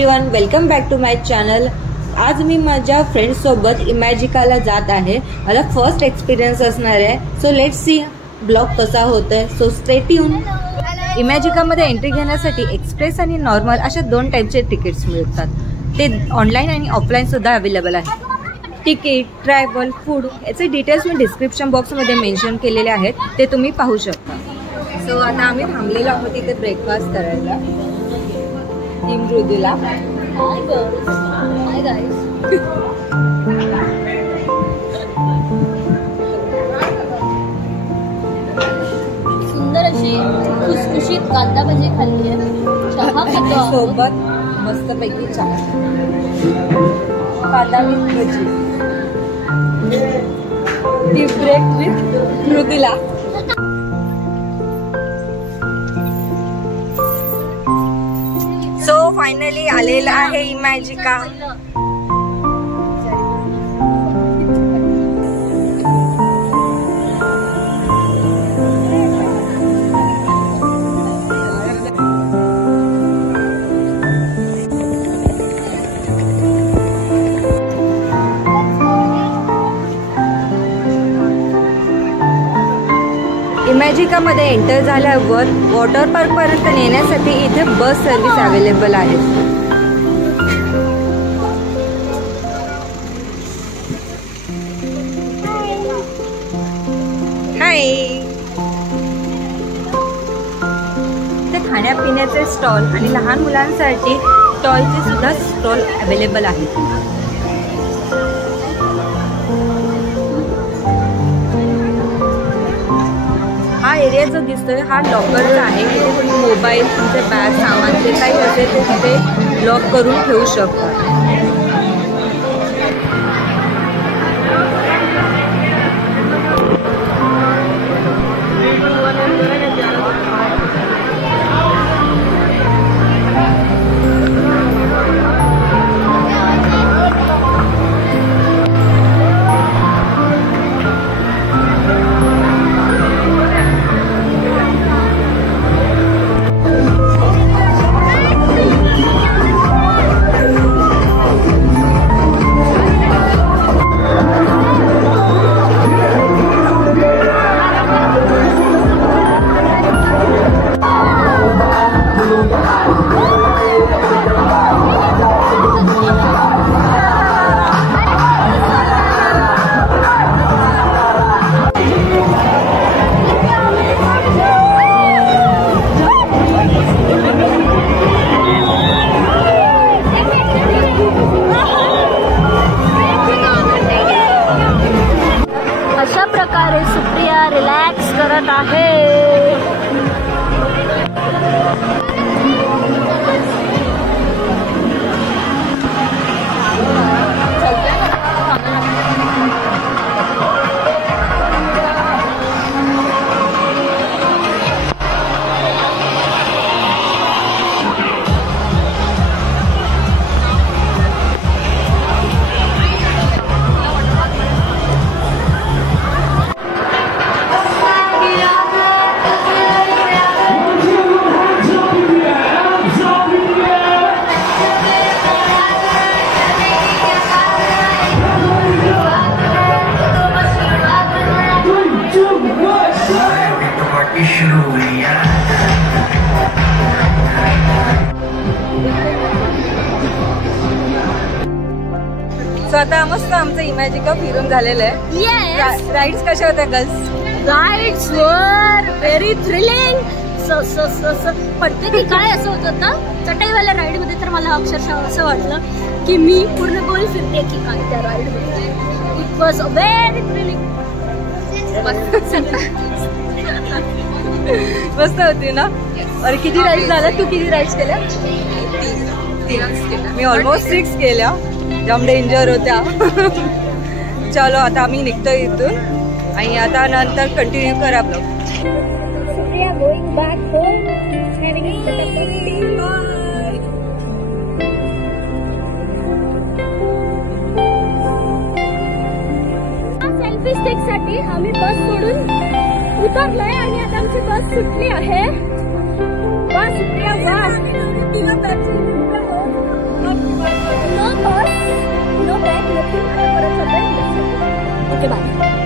Everyone, welcome back to my channel. आज मी माझ्या फ्रेंड्स सोबत इमॅजिकाला जात आहे। मला फर्स्ट एक्सपिरियन्स असणार आहे, सो लेट्स सी ब्लॉग कसा होतोय। So stay tuned. इमॅजिकामध्ये एंट्री घेण्यासाठी एक्सप्रेस आणि नॉर्मल अशा दोन टाइपचे तिकीट्स मिळतात। ते ऑनलाईन आणि ऑफलाईन सुद्धा अवेलेबल आहे। तिकीट, ट्रॅव्हल, फूड याचे डिटेल्स मी डिस्क्रिप्शन बॉक्समध्ये मेन्शन केलेले आहेत, ते तुम्ही पाहू शकता। सो आता आम्ही थांबलेलो आहोत इथे ब्रेकफास्ट करायला। Team Mridula, hi girls, hi guys. सुंदर अशी खुसखुशीत कांदा भाजी खाल्ली आहे। चहा पितो सोबत मस्तपैकी चहा, कांदा भजी, tea break with Mridula. So finally आलेला आहे इमॅजिका। इमॅजिकामध्ये एंटर झाल्यावर वॉटर पार्क पर्यंत नेण्यासाठी इथे बस सर्व्हिस अवेलेबल आहे। हाय, इथे खाण्यापिण्याचे स्टॉल आणि लहान मुलांसाठी टॉयचे सुद्धा स्टॉल अवेलेबल आहेत। हा एरिया जो दिसतोय हा लॉकरचा आहे। इथे तुम्ही मोबाईल, तुमचे बॅग, सामान जे काही असेल ते तिथे लॉक करून ठेवू शकता। अशा प्रकारे सुप्रिया रिलॅक्स करत आहे। सो आता मस्त आमचं इमॅजिका फिरून झालेलं आहे। राईड्स कशा होत्या गर्ल्स? राइड्स वर व्हेरी थ्रिलिंग। प्रत्येकी काय असं होतं ना, चटाईवाल्या राईड मध्ये तर मला अक्षरशः असं वाटलं की मी पूर्ण गोल फिरते की काय त्या राईड मध्ये। It was very thrilling. मस्त होती ना। और किती राईड्स झाल्या? तू किती राईड्स केल्या? मी ऑलमोस्ट 6 केल्या। जाम डेंजर होत्या। चलो आता आम्ही निघतो इथून आणि आता नंतर कंटिन्यू करा ब्लॉग। सेल्फी स्टिक साठी आम्ही बस सोडून उतरलोय आणि आता आमची बस सुटली आहे। बस सुप्रिया, वाह। No bag nothing. आता परत चाललोय. Okay bye.